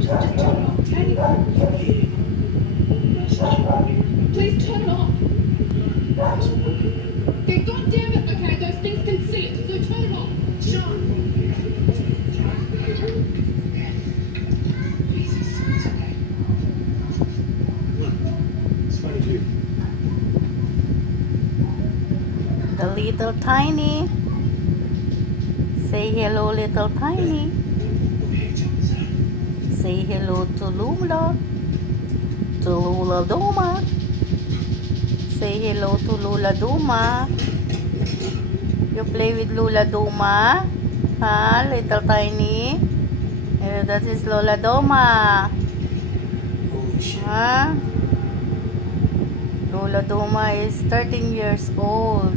Please turn it off. Okay, God damn it, okay? Those things can see it, so turn it off. Sean. Jesus, it's okay. Look, it's funny, dude. The little tiny. Say hello, little tiny. Say hello to Lula. To Lula Duma. Say hello to Lula Duma. You play with Lula Duma? Huh, little tiny? That is Lola Duma. Huh? Lola Duma is 13 years old.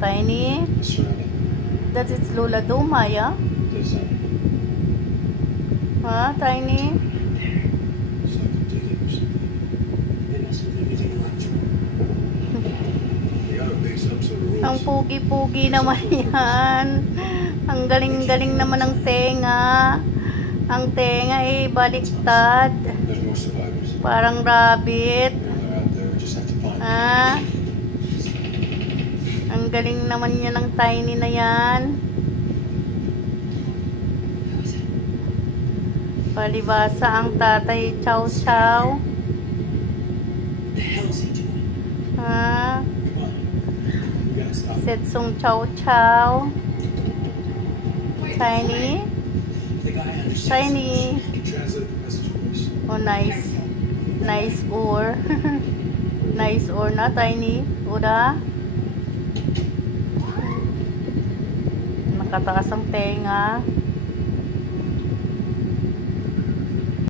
Tiny? That is Lola Duma, yeah? Huh, Tiny? Ang pugi-pugi naman yan. Ang galing-galing naman ng tenga. Ang tenga ay baliktad. Parang rabbit. Ah? Ang galing naman niya ng Tiny na yan. Palibasa ang tatay Chow Chow. Ah? Setsong Chow Chow. Tiny? Tiny. Oh, nice. Nice oar. Nice oar na, Tiny. Uda. Nakatakas ang tenga.